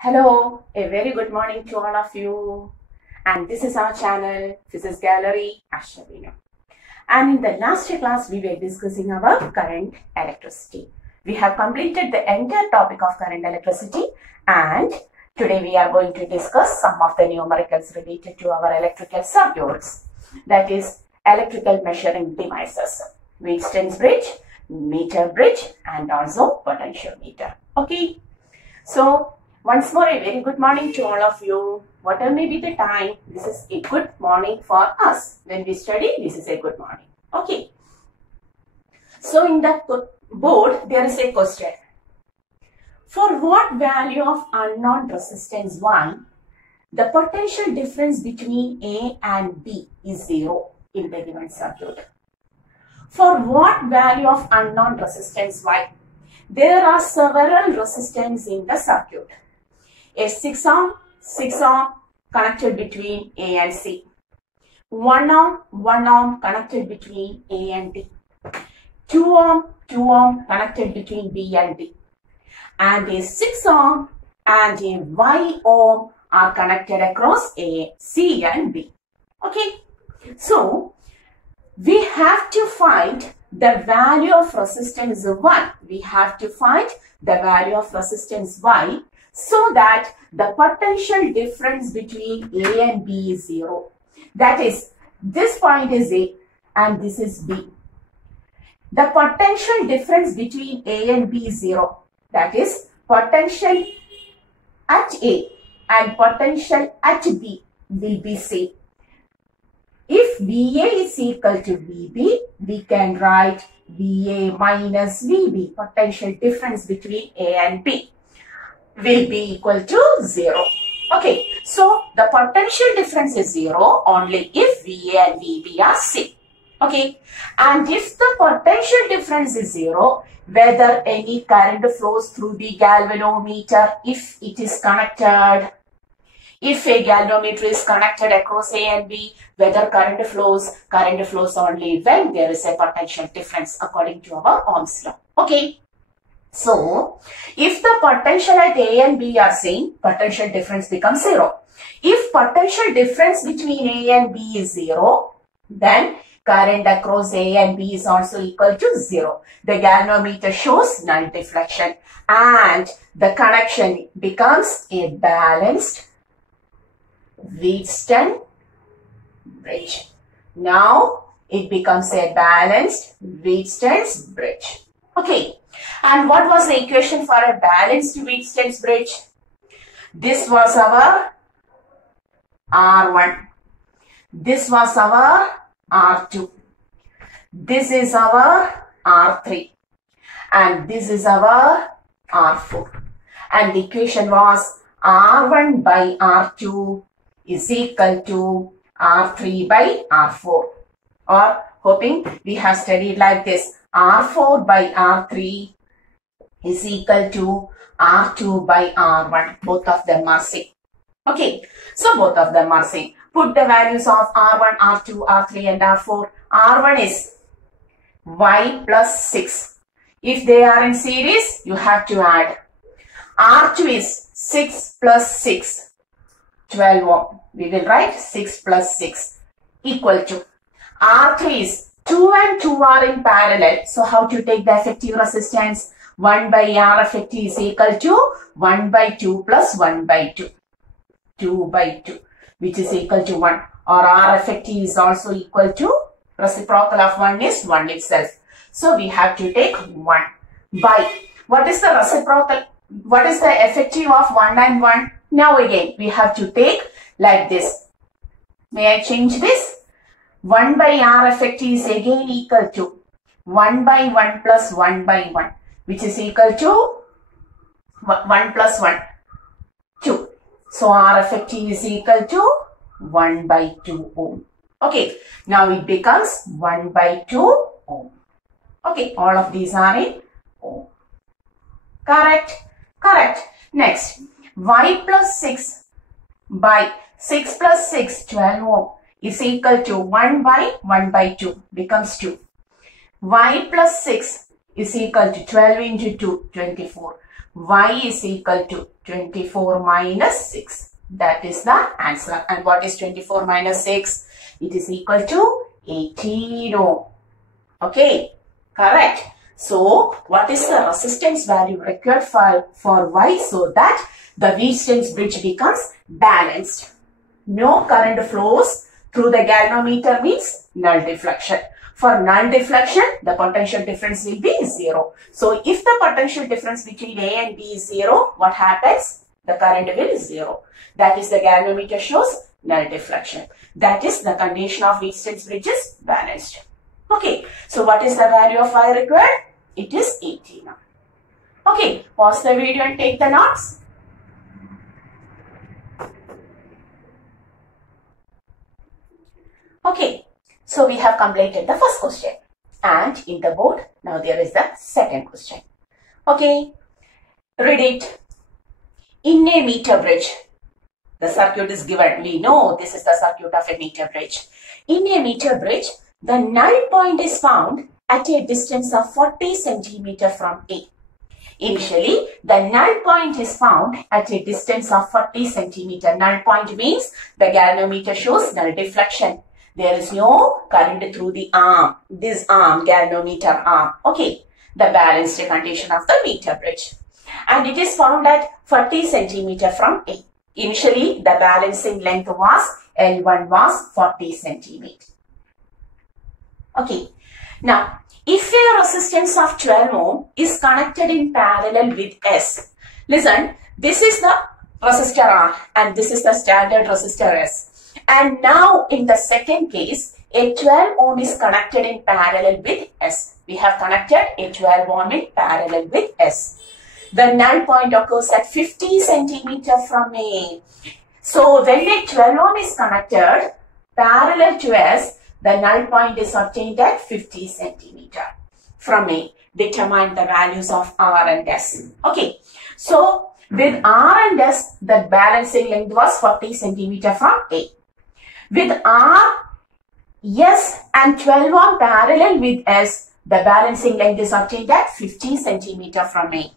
Hello, a very good morning to all of you. And this is our channel, Physics Gallery, Ashavina. And in the last class, we were discussing our current electricity. We have completed the entire topic of current electricity, and today we are going to discuss some of the numericals related to our electrical circuits. That is, electrical measuring devices, Wheatstone's bridge, meter bridge, and also potentiometer. Okay, so once more, a very good morning to all of you. Whatever may be the time, this is a good morning for us. When we study, this is a good morning. Okay. So in that board, there is a question. For what value of unknown resistance 1, the potential difference between A and B is 0 in the given circuit? For what value of unknown resistance Y? There are several resistance in the circuit. A 6 ohm connected between A and C. 1 ohm connected between A and D. 2 ohm connected between B and D. And a 6 ohm and a Y ohm are connected across A, C and B. Okay. So, we have to find the value of resistance 1. We have to find the value of resistance Y, so that the potential difference between A and B is 0. That is, this point is A and this is B. The potential difference between A and B is 0. That is, potential at A and potential at B will be same. If VA is equal to VB, we can write VA minus VB, potential difference between A and B, will be equal to 0. Okay, so the potential difference is 0 only if VA and VB are same. Okay, and if the potential difference is 0, whether any current flows through the galvanometer, if it is connected, if a galvanometer is connected across A and B, whether current flows only when there is a potential difference according to our Ohm's law. Okay. So, if the potential at A and B are same, potential difference becomes 0. If potential difference between A and B is 0, then current across A and B is also equal to 0. The galvanometer shows null deflection and the connection becomes a balanced Wheatstone bridge. Now, it becomes a balanced Wheatstone's bridge. Okay. And what was the equation for a balanced Wheatstone's bridge? This was our R1. This was our R2. This is our R3. And this is our R4. And the equation was R1 by R2 is equal to R3 by R4. Or hoping we have studied like this. R4 by R3 is equal to R2 by R1. Both of them are same. Okay. So both of them are same. Put the values of R1, R2, R3 and R4. R1 is Y plus 6. If they are in series, you have to add. R2 is 6 plus 6. 12 ohm. We will write 6 plus 6 equal to. R3 is 2 and 2 are in parallel. So how to take the effective resistance? 1 by R effective is equal to 1 by 2 plus 1 by 2. 2 by 2, which is equal to 1. Or R effective is also equal to reciprocal of 1 is 1 itself. So we have to take 1 by. What is the reciprocal? What is the effective of 1 and 1? Now again, we have to take like this. May I change this? 1 by R effective is again equal to 1 by 1 plus 1 by 1, which is equal to 1 plus 1, 2. So, R effective is equal to 1 by 2 ohm. Okay, now it becomes 1 by 2 ohm. Okay, all of these are in ohm. Correct? Correct. Next, Y plus 6 by 6 plus 6, 12 ohm. Is equal to 1 by 2 becomes 2. Y plus 6 is equal to 12 into 2, 24. y is equal to 24 minus 6. That is the answer. And what is 24 minus 6? It is equal to 18 ohm. Okay, correct. So, what is the resistance value required for Y so that the Wheatstone's bridge becomes balanced? No current flows through the galvanometer means null deflection. For null deflection, the potential difference will be 0. So, if the potential difference between A and B is 0, what happens? The current will be 0. That is the galvanometer shows null deflection. That is the condition of Wheatstone's bridge is balanced. Okay, so what is the value of Y required? It is 18. Okay, pause the video and take the notes. Okay, so we have completed the first question. And in the board, now there is the second question. Okay, read it. In a meter bridge, the circuit is given. We know this is the circuit of a meter bridge. In a meter bridge, the null point is found at a distance of 40 centimeter from A. Initially, the null point is found at a distance of 40 centimeter. Null point means the galvanometer shows null deflection. There is no current through the arm, this arm, galvanometer arm. Okay, the balanced condition of the meter bridge. And it is found at 40 centimeter from A. Initially, the balancing length was L1 was 40 centimeter. Okay, now if a resistance of 12 ohm is connected in parallel with S, listen, this is the resistor R and this is the standard resistor S. And now in the second case, a 12 ohm is connected in parallel with S. We have connected a 12 ohm in parallel with S. The null point occurs at 50 centimeter from A. So when a 12 ohm is connected parallel to S, the null point is obtained at 50 centimeter from A. Determine the values of R and S. Okay. So with R and S, the balancing length was 40 centimeter from A. With R, S and 12 ohm parallel with S, the balancing length is obtained at 50 centimeter from A.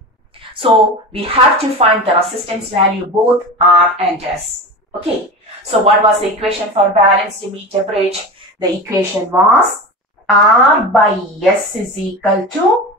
So we have to find the resistance value both R and S. Okay. So what was the equation for balanced meter bridge? The equation was R by S is equal to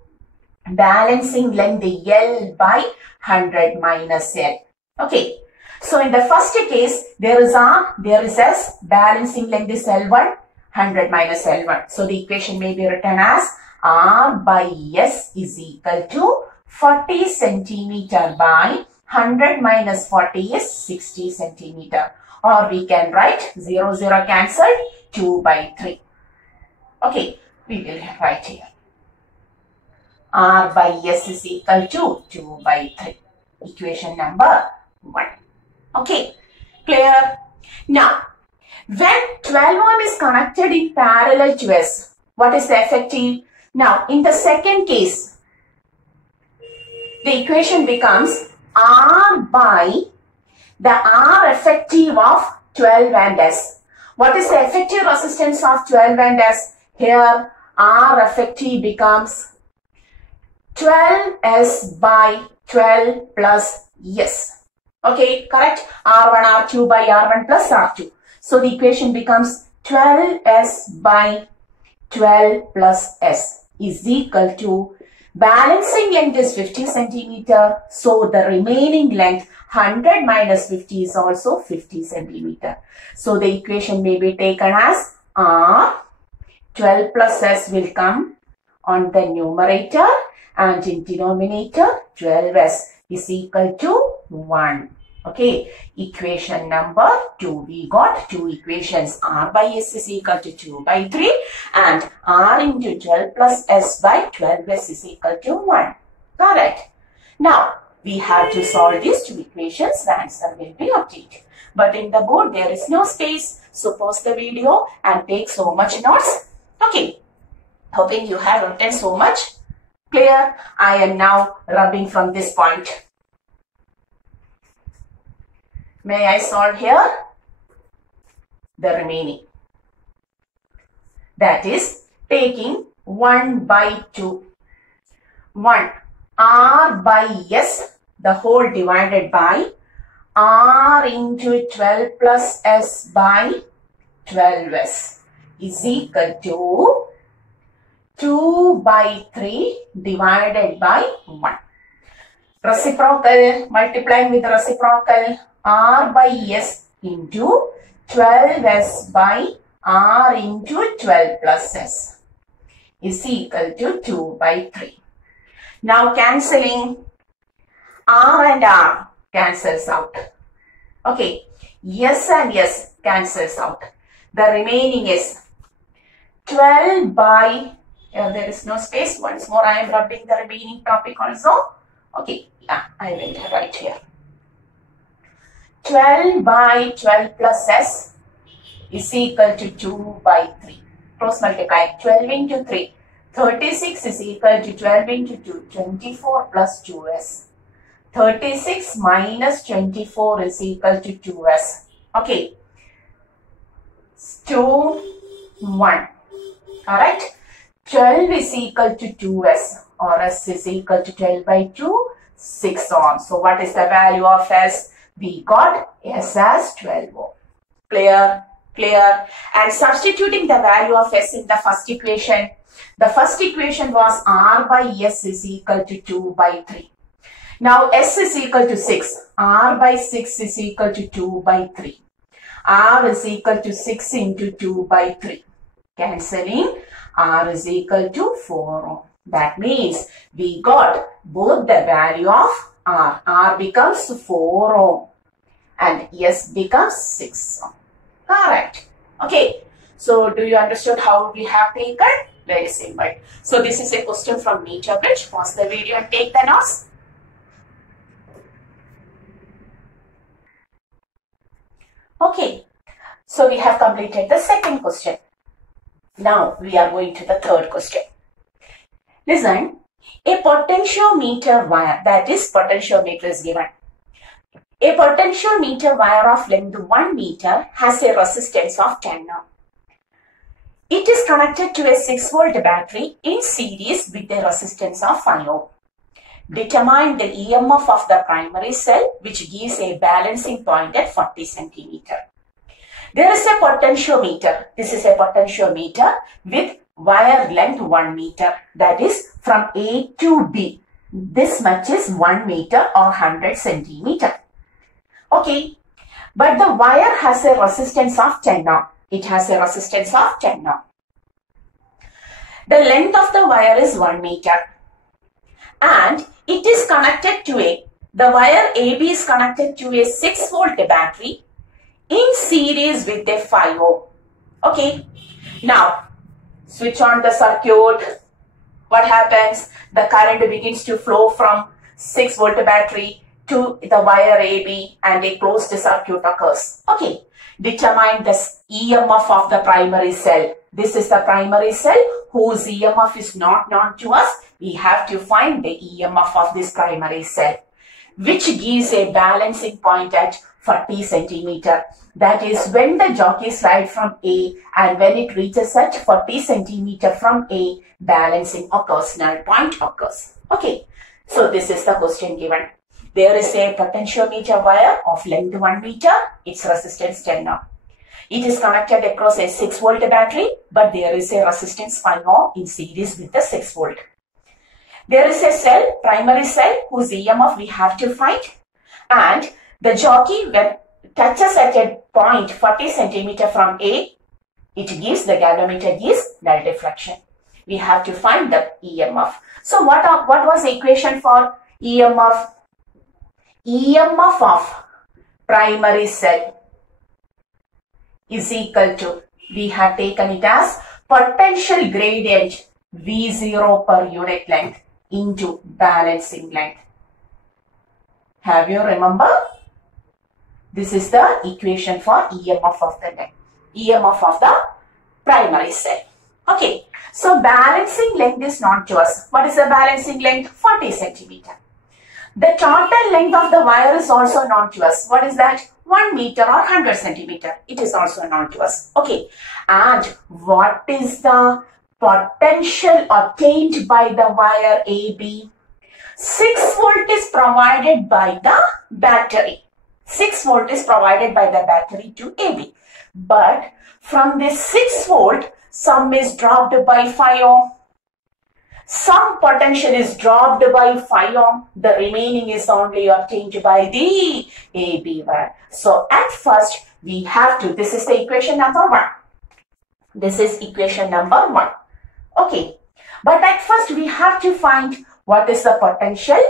balancing length L by 100 minus L. Okay. So in the first case, there is R, there is S, balancing length is L1, 100 minus L1. So the equation may be written as R by S is equal to 40 centimeter by 100 minus 40 is 60 centimeter. Or we can write 0, 0 cancelled, 2 by 3. Okay, we will write here. R by S is equal to 2 by 3. Equation number 1. Okay, clear? Now, when 12 ohm is connected in parallel to S, what is the effective? Now, in the second case, the equation becomes R by the R effective of 12 and S. What is the effective resistance of 12 and S? Here, R effective becomes 12S by 12 plus S. Okay, correct? R1, R2 by R1 plus R2. So the equation becomes 12S by 12 plus S is equal to balancing length is 50 centimeter. So the remaining length 100 minus 50 is also 50 centimeter. So the equation may be taken as R 12 plus S will come on the numerator and in denominator 12S is equal to 1. Okay, equation number 2. We got two equations. R by S is equal to 2 by 3 and R into 12 plus S by 12S is equal to 1. Correct. Now, we have to solve these two equations. The answer will be obtained. But in the board, there is no space. So, pause the video and take so much notes. Okay. Hoping you have written so much. Clear? I am now rubbing from this point. May I solve here? The remaining. That is taking 1 by 2. 1. R by S the whole divided by R into 12 plus S by 12S is equal to 2 by 3 divided by 1. Reciprocal, multiplying with reciprocal, R by S into 12S by R into 12 plus S is equal to 2 by 3. Now cancelling, R and R cancels out. Okay, S and S cancels out. The remaining is 12 by, there is no space. Once more I am rubbing the remaining topic also. Okay, yeah, I will write here. 12 by 12 plus S is equal to 2 by 3. Cross multiply. 12 into 3. 36 is equal to 12 into 2. 24 plus 2S. 36 minus 24 is equal to 2S. Okay. 2, 1. Alright. 12 is equal to 2S, or S is equal to 12 by 2, 6 ohm. So what is the value of S? We got S as 12 ohm. Clear? Clear? And substituting the value of S in the first equation. The first equation was R by S is equal to 2 by 3. Now S is equal to 6. R by 6 is equal to 2 by 3. R is equal to 6 into 2 by 3. Cancelling, R is equal to 4 ohm. That means we got both the value of R. R becomes 4 ohm and S becomes 6 ohm. Alright. Okay. So do you understood how we have taken? Very simple. So this is a question from METERBRIDGE. Pause the video and take the notes. Okay. So we have completed the second question. Now we are going to the third question. Listen, a potentiometer wire, that is potentiometer is given. A potentiometer wire of length 1 meter has a resistance of 10 ohm. It is connected to a 6-volt battery in series with a resistance of 5 ohm. Determine the EMF of the primary cell, which gives a balancing point at 40 centimeter. There is a potentiometer. This is a potentiometer with wire length 1 meter. That is from A to B. This much is 1 meter or 100 centimeter. Okay. But the wire has a resistance of 10 ohm. It has a resistance of 10 ohm. The length of the wire is 1 meter. And it is connected to the wire AB is connected to a 6-volt battery in series with a 5 ohm. Okay. Now, switch on the circuit. What happens? The current begins to flow from 6-volt battery to the wire AB and a closed circuit occurs. Okay. Determine the EMF of the primary cell. This is the primary cell whose EMF is not known to us. We have to find the EMF of this primary cell, which gives a balancing point at 40 centimeter. That is when the jockey slides from A and when it reaches at 40 centimeter from A, balancing occurs, null point occurs. Okay, so this is the question given. There is a potentiometer wire of length 1 meter, its resistance 10 ohm. It is connected across a 6-volt battery, but there is a resistance 5 ohm in series with the 6-volt. There is a cell, primary cell, whose EMF we have to find, and the jockey when touches at a point 40 centimeter from A, it gives, the galvanometer gives null deflection. We have to find the EMF. So what was the equation for EMF? EMF of primary cell is equal to, we have taken it as potential gradient V0 per unit length into balancing length. Have you remember? This is the equation for EMF of the primary cell. Okay, so balancing length is known to us. What is the balancing length? 40 centimeter. The total length of the wire is also known to us. What is that? 1 meter or 100 centimeter. It is also known to us. Okay, and what is the potential obtained by the wire AB? 6 volt is provided by the battery. 6 volt is provided by the battery to AB. But from this 6 volt, some is dropped by 5 ohm. Some potential is dropped by 5 ohm. The remaining is only obtained by the AB wire. So at first, we have to, this is the equation number 1. This is equation number 1. Okay. But at first, we have to find what is the potential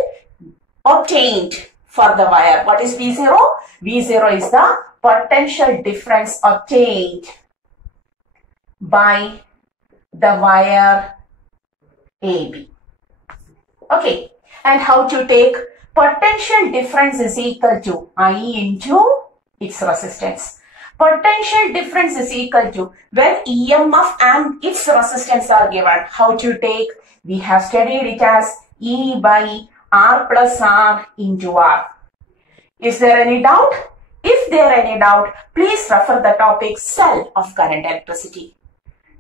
obtained for the wire. What is V0? V0 is the potential difference obtained by the wire AB. Okay. And how to take potential difference is equal to I into its resistance. Potential difference is equal to when EMF and its resistance are given. How to take? We have studied it as E by R plus R into R. Is there any doubt? If there any doubt, please refer the topic cell of current electricity.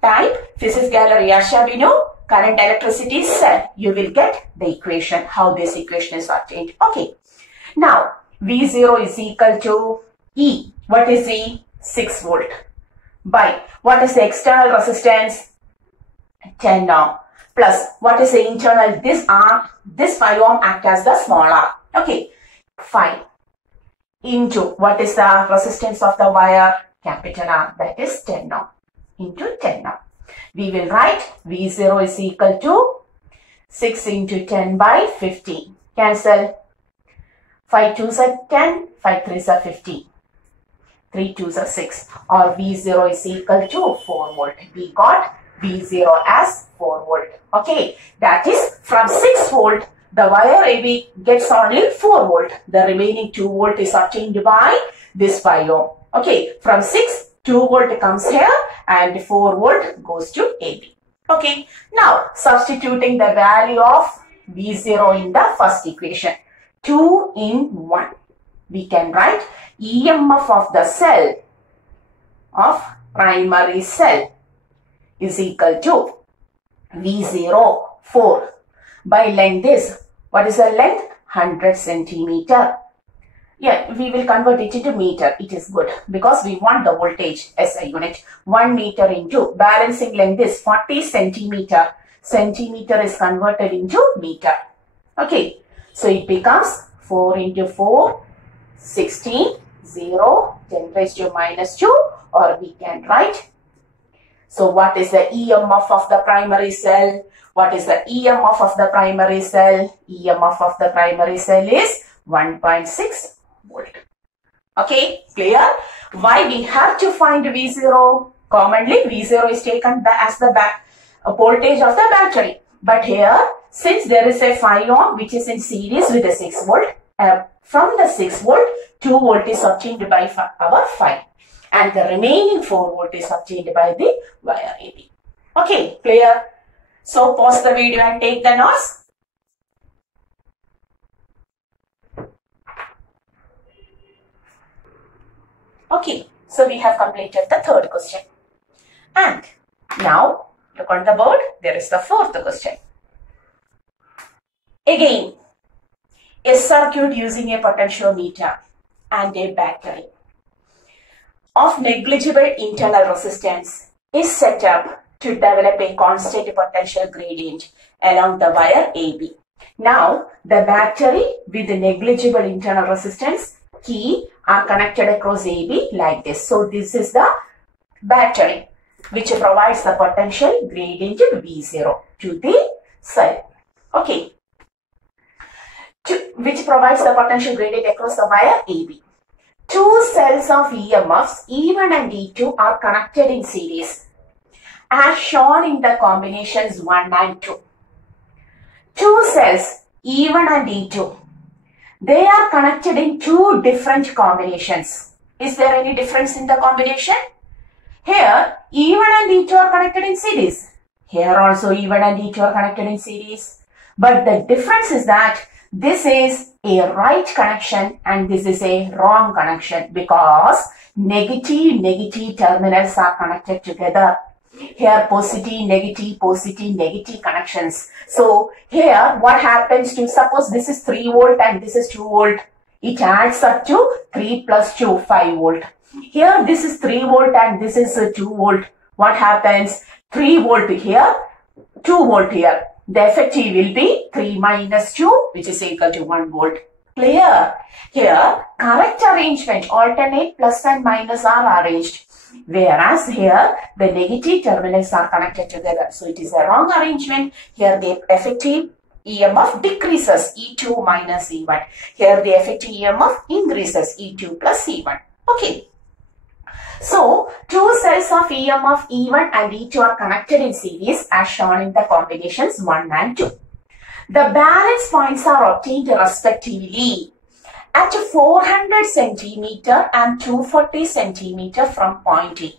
Type Physics Gallery Asha Binu, current electricity cell. You will get the equation, how this equation is obtained. Okay. Now, V0 is equal to E. What is E? 6 volt. By what is the external resistance? 10 ohm. Plus, what is the internal? This R, this 5 ohm act as the small r. Okay. 5 into what is the resistance of the wire? Capital R. That is 10 ohm. Into 10 ohm. We will write V0 is equal to 6 into 10 by 15. Cancel. 5 2s are 10, 5 3s are 15. 3 2s are 6. Or V0 is equal to 4 volt. We got V0 as 4 volt. Okay. That is from 6 volt, the wire AB gets only 4 volt. The remaining 2 volt is obtained by this 5 ohm. Okay. From 6, 2 volt comes here and 4 volt goes to AB. Okay. Now, substituting the value of V0 in the first equation. 2 in 1. We can write EMF of the cell of primary cell is equal to V0 4 by length is, what is the length? 100 centimeter. Yeah, we will convert it into meter. It is good because we want the voltage SI unit. 1 meter into balancing length is 40 centimeter. Centimeter is converted into meter. Okay, so it becomes 4 into 4, 16, 0, 10 raised to minus 2, or we can write. So what is the EMF of the primary cell? What is the EMF of the primary cell? EMF of the primary cell is 1.6 volt. Okay, clear? Why we have to find V0? Commonly, V0 is taken as the voltage of the battery. But here, since there is a 5 ohm which is in series with the 6 volt, from the 6 volt, 2 volt is obtained by our 5. And the remaining 4 volt is obtained by the wire AB. Okay, clear? So, pause the video and take the notes. Okay, so we have completed the third question. And now, look on the board, there is the fourth question. Again, a circuit using a potentiometer and a battery of negligible internal resistance is set up to develop a constant potential gradient along the wire AB. Now, the battery with the negligible internal resistance key are connected across AB like this. So, this is the battery which provides the potential gradient V0 to the cell. Okay. Which provides the potential gradient across the wire AB. Two cells of EMFs E1 and E2 are connected in series as shown in the combinations 1 and 2. Two cells E1 and E2, they are connected in two different combinations. Is there any difference in the combination? Here E1 and E2 are connected in series. Here also E1 and E2 are connected in series. But the difference is that this is a right connection and this is a wrong connection because negative terminals are connected together. Here positive, negative connections. So here what happens to, suppose this is 3 volt and this is 2 volt. It adds up to 3 plus 2, 5 volt. Here this is 3 volt and this is 2 volt. What happens? 3 volt here, 2 volt here. The effective will be 3 minus 2, which is equal to 1 volt. Clear? Here, correct arrangement, alternate plus and minus are arranged. Whereas here, the negative terminals are connected together. So it is a wrong arrangement. Here the effective EMF decreases, E2 minus E1. Here the effective EMF increases, E2 plus E1. Okay. So, two cells of EMF E1 and E2 are connected in series as shown in the combinations 1 and 2. The balance points are obtained respectively at 400 centimeter and 240 centimeter from point A.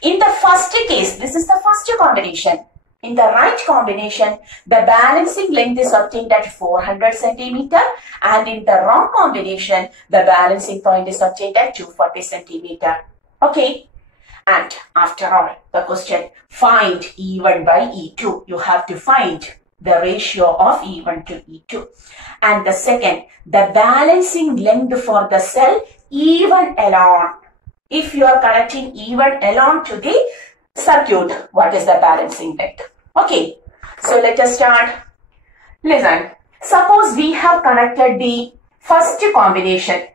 In the first case, this is the first combination. In the right combination, the balancing length is obtained at 400 centimeter, and in the wrong combination, the balancing point is obtained at 240 centimeter. Okay. And after all, the question, find E1 by E2. You have to find the ratio of E1 to E2. And the second, the balancing length for the cell E1 alone. If you are connecting E1 alone to the circuit, what is the balancing length? Okay, so let us start. Listen, suppose we have connected the first combination.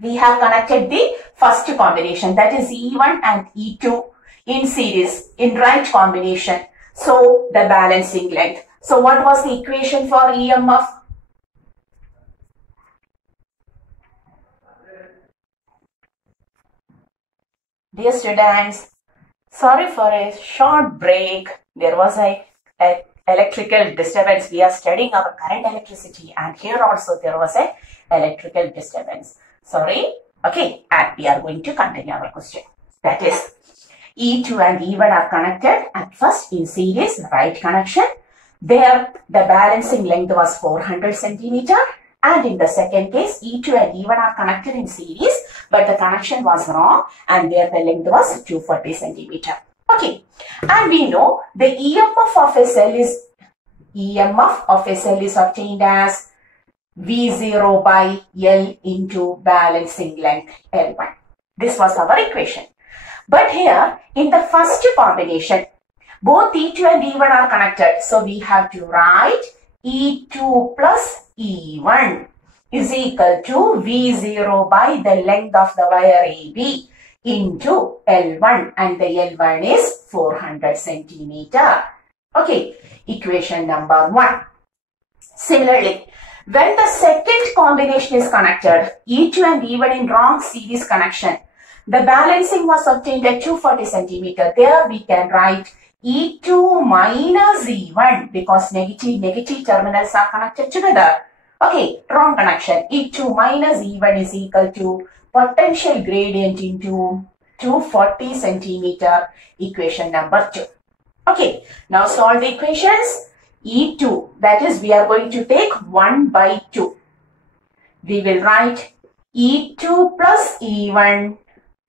We have connected the first combination, that is E1 and E2 in series, in right combination. So the balancing length. So what was the equation for EMF? Dear students, sorry for a short break. There was a electrical disturbance. We are studying our current electricity, and here also there was a electrical disturbance. Sorry. Okay, and we are going to continue our question. That is, E2 and E1 are connected at first in series, right connection. There the balancing length was 400 centimeter, and in the second case E2 and E1 are connected in series, but the connection was wrong, and there the length was 240 centimeter. Okay, and we know the EMF of a cell is obtained as V0 by L into balancing length L1. This was our equation. But here in the first combination, both E2 and E1 are connected. So we have to write E2 plus E1 is equal to V0 by the length of the wire AB into L1, and the L1 is 400 centimeter. Okay, equation number 1. Similarly, when the second combination is connected, E2 and E1 in wrong series connection, the balancing was obtained at 240 centimeter. There we can write E2 minus E1 because negative terminals are connected together. Okay, wrong connection. E2 minus E1 is equal to potential gradient into 240 centimeter, equation number 2. Okay, now solve the equations. E2, that is, we are going to take 1 by 2. We will write E2 plus E1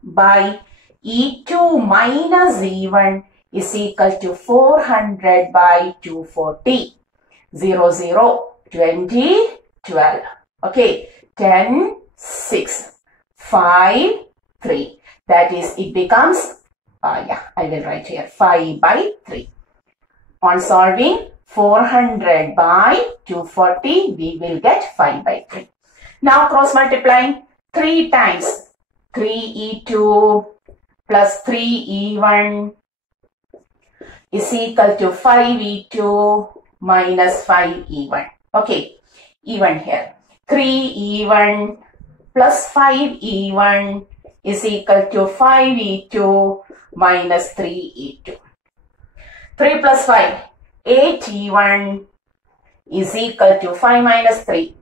by E2 minus E1 is equal to 400 by 240. 0, 0, 20, 12. Okay, 10, 6, 5, 3. That is, it becomes, I will write here 5 by 3. On solving 400 by 240, we will get 5 by 3. Now cross multiplying 3 times 3E2 plus 3E1 is equal to 5E2 minus 5E1. Okay, E1 here. 3E1 plus 5E1 is equal to 5E2 minus 3E2. 3 plus 5, 8E1 is equal to 5 minus 3.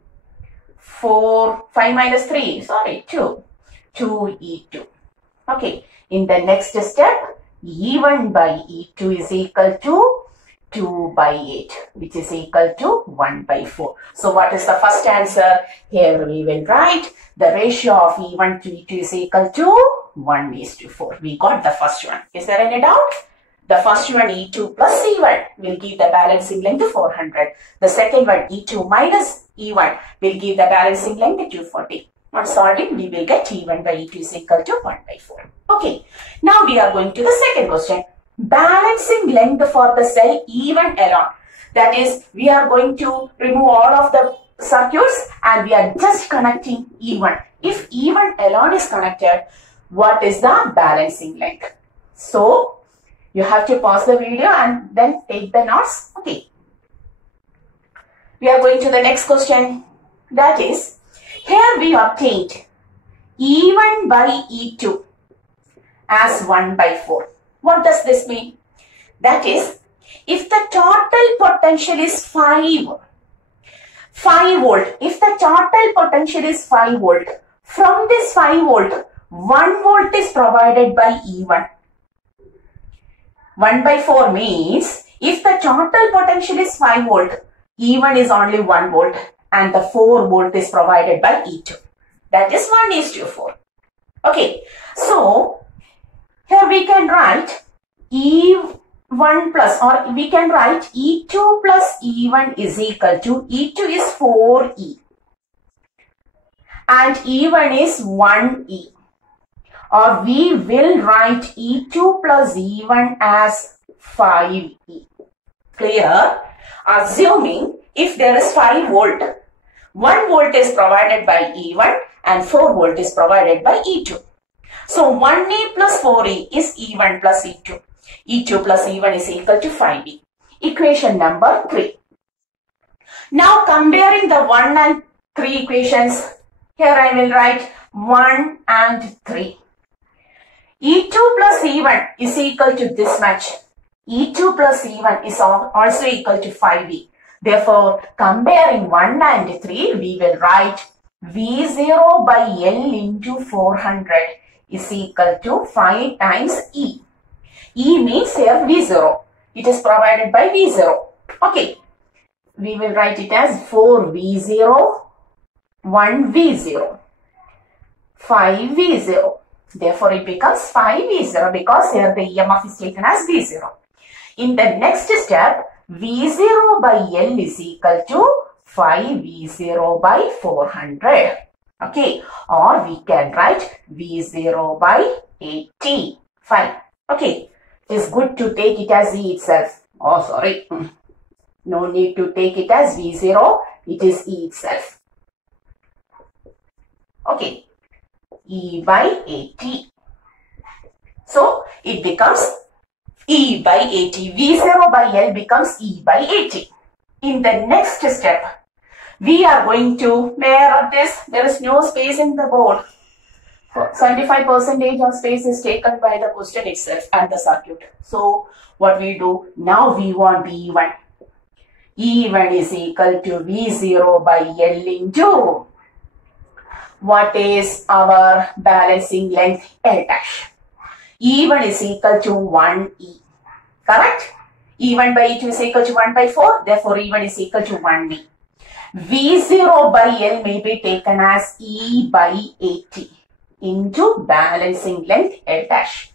5 minus 3, sorry, 2. 2E2. Okay, in the next step, E1 by E2 is equal to 2 by 8, which is equal to 1 by 4. So what is the first answer? Here we will write the ratio of E1 to E2 is equal to 1:4. We got the first one. Is there any doubt? The first one E2 plus E1 will give the balancing length 400. The second one E2 minus E1 will give the balancing length 240. On solving, we will get E1 by E2 is equal to 1 by 4. Okay, now we are going to the second question. Balancing length for the cell E1 alone. That is, we are going to remove all of the circuits and we are just connecting E1. If E1 alone is connected, what is the balancing length? So, you have to pause the video and then take the notes. Okay. We are going to the next question. That is, here we obtained E1 by E2 as 1 by 4. What does this mean? That is, if the total potential is 5 volt, if the total potential is 5 volt, from this 5 volt, 1 volt is provided by E1. 1 by 4 means, if the total potential is 5 volt, E1 is only 1 volt and the 4 volt is provided by E2. That is 1:4. Okay, so here we can write E1 plus, or we can write E2 plus E1 is equal to, E2 is 4E and E1 is 1E. Or we will write E2 plus E1 as 5E. Clear? Assuming if there is 5 volt, 1 volt is provided by E1 and 4 volt is provided by E2. So 1E plus 4E is E1 plus E2. E2 plus E1 is equal to 5E. Equation number 3. Now comparing the 1 and 3 equations, here I will write 1 and 3. E2 plus E1 is equal to this much. E2 plus E1 is also equal to 5E. Therefore, comparing 1 and 3, we will write V0 by L into 400 is equal to 5 times E. E means here V0. It is provided by V0. Okay. We will write it as 4V0, 1V0, 5V0. Therefore, it becomes 5V0 because here the EMF is taken as V0. In the next step, V0 by L is equal to 5V0 by 400. Okay. Or we can write V0 by 80. Fine. Okay. It is good to take it as E itself. Oh, sorry. No need to take it as V0. It is E itself. Okay. E by 80. So, it becomes E by 80. V0 by L becomes E by 80. In the next step, we are going to measure this. There is no space in the board. 75% of space is taken by the question itself and the circuit. So, what we do? Now we want E1. E1 is equal to V0 by L into what is our balancing length? L dash. E1 is equal to 1E. Correct? E1 by E2 is equal to 1 by 4. Therefore, E1 is equal to 1V. V0 by L may be taken as E by 80 into balancing length L dash.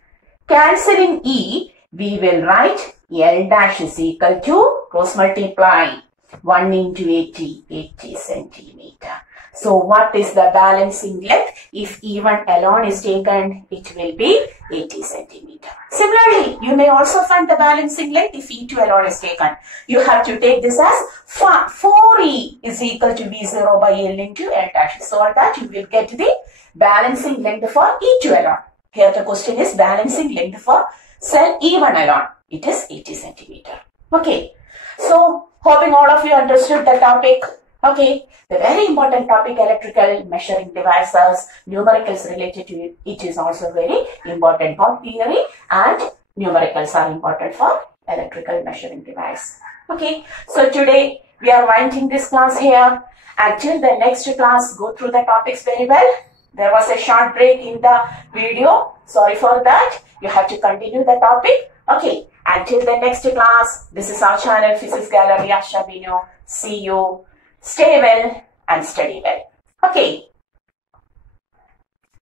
Cancelling E, we will write L dash is equal to, cross multiply, 1 into 80, 80 centimeter. So, what is the balancing length? If E1 alone is taken, it will be 80 centimeter. Similarly, you may also find the balancing length if E2 alone is taken. You have to take this as 4E is equal to V0 by L into L dash. So that you will get the balancing length for E2 alone. Here the question is balancing length for cell E1 alone. It is 80 centimeter. Okay. So, hoping all of you understood the topic. Okay, the very important topic, electrical measuring devices, numericals related to it is also very important for theory, and numericals are important for electrical measuring device. Okay, so today we are winding this class here. Until the next class, go through the topics very well. There was a short break in the video. Sorry for that. You have to continue the topic. Okay, until the next class, this is our channel, Physics Gallery, Asha Bino. See you. Stay well and study well. Okay.